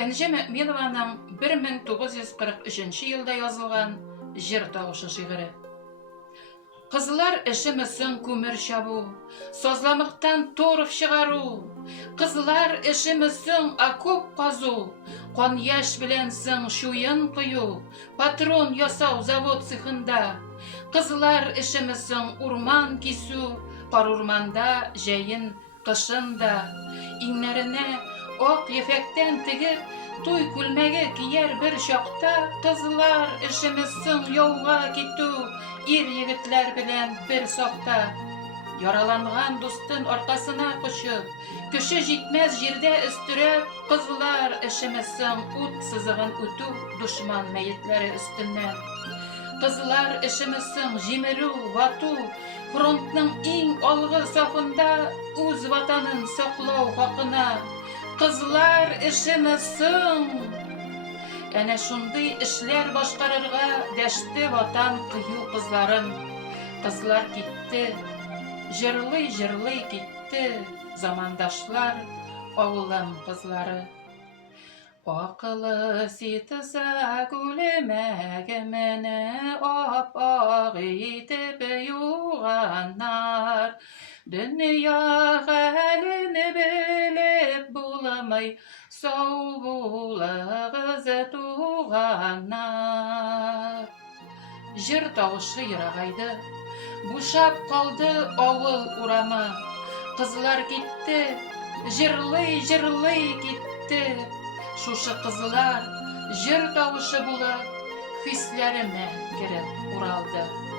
Энҗе Мөэминованың 1943 елда язылган «Җир тавышы» шигыре. Кызлар эшем өчен күмер чабу, сазламыктан торф чыгару, кызлар эшем өчен окоп казу, кан яшь белән соң шуен кую, патрон ясау завод цехында, кызлар эшем өчен урман кисү, кар урманда җәен кышында, иңнәренә ак ефәктән тегеп, туй күлмәге кияр бер чакта, кызлар эшем өчен яуга китү, ир егетләр белән бер сакта. Яраланган дустын аркасына кочып, көче җитмәс җирдә өстерәп, кызлар эшем өчен ут сызыгын үтү, душман мәетләре өстеннән. Кызлар эшем өчен җимерү, вату, фронтның иң алгы сафында үз ватанын саклау хакына. Кызлар эшем өчен әнә шундый эшләр башкарырга дәште ватан кыю кызларын. Кызлар китте, җырлый-җырлый китте, замандашлар, авылым кызлары. Акылы ситсә күлмәге менә ап-ак итеп юганнар. Дөнья хәлен белеп булмый, сау булыгыз туганнар. Җыр тавышы ерагайды, бушап калды авыл урамы. Кызлар китте, җырлый-җырлый китте. Шушы кызлар җыр тавышы булып, хисләремә кереп уралды.